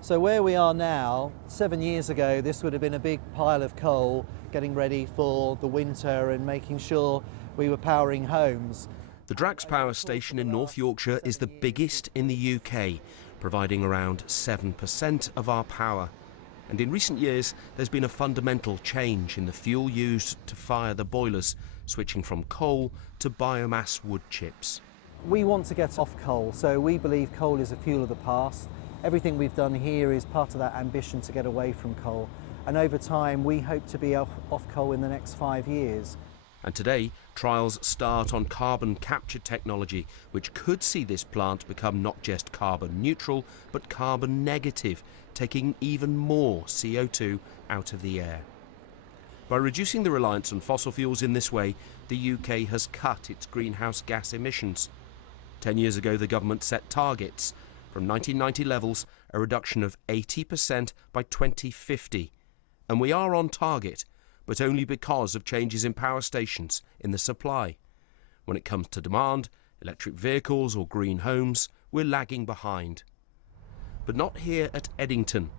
So where we are now, 7 years ago, this would have been a big pile of coal getting ready for the winter and making sure we were powering homes. The Drax Power Station in North Yorkshire is the biggest in the UK, providing around 7% of our power. And in recent years, there's been a fundamental change in the fuel used to fire the boilers, switching from coal to biomass wood chips. We want to get off coal, so we believe coal is a fuel of the past. Everything we've done here is part of that ambition to get away from coal. And over time, we hope to be off coal in the next 5 years. And today, trials start on carbon capture technology, which could see this plant become not just carbon neutral, but carbon negative, taking even more CO2 out of the air. By reducing the reliance on fossil fuels in this way, the UK has cut its greenhouse gas emissions. 10 years ago, the government set targets. From 1990 levels, a reduction of 80% by 2050. And we are on target, but only because of changes in power stations in the supply. When it comes to demand, electric vehicles or green homes, we're lagging behind. But not here at Eddington,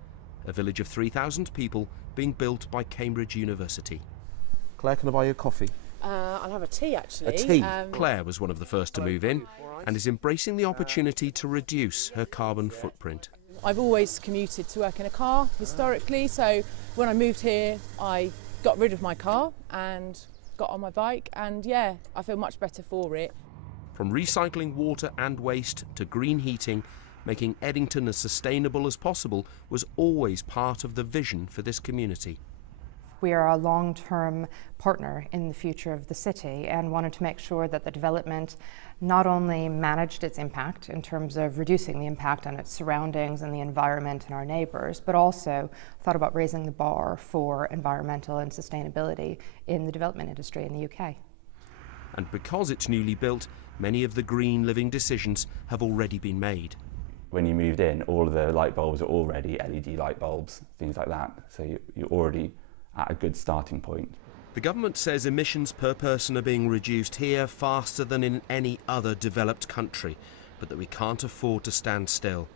a village of 3,000 people being built by Cambridge University. Claire, can I buy you a coffee? I'll have a tea, actually. A tea? Claire was one of the first to move in and is embracing the opportunity to reduce her carbon footprint. I've always commuted to work in a car, historically, so when I moved here, I got rid of my car and got on my bike, and yeah, I feel much better for it. From recycling water and waste to green heating, making Eddington as sustainable as possible was always part of the vision for this community. We are a long-term partner in the future of the city and wanted to make sure that the development not only managed its impact in terms of reducing the impact on its surroundings and the environment and our neighbours, but also thought about raising the bar for environmental and sustainability in the development industry in the UK. And because it's newly built, many of the green living decisions have already been made. When you moved in, all of the light bulbs are already LED light bulbs, things like that, so you're already at a good starting point. The government says emissions per person are being reduced here faster than in any other developed country, but that we can't afford to stand still.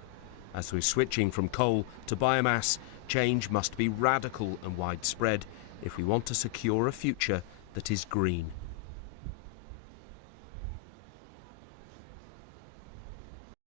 As we're switching from coal to biomass, change must be radical and widespread if we want to secure a future that is green.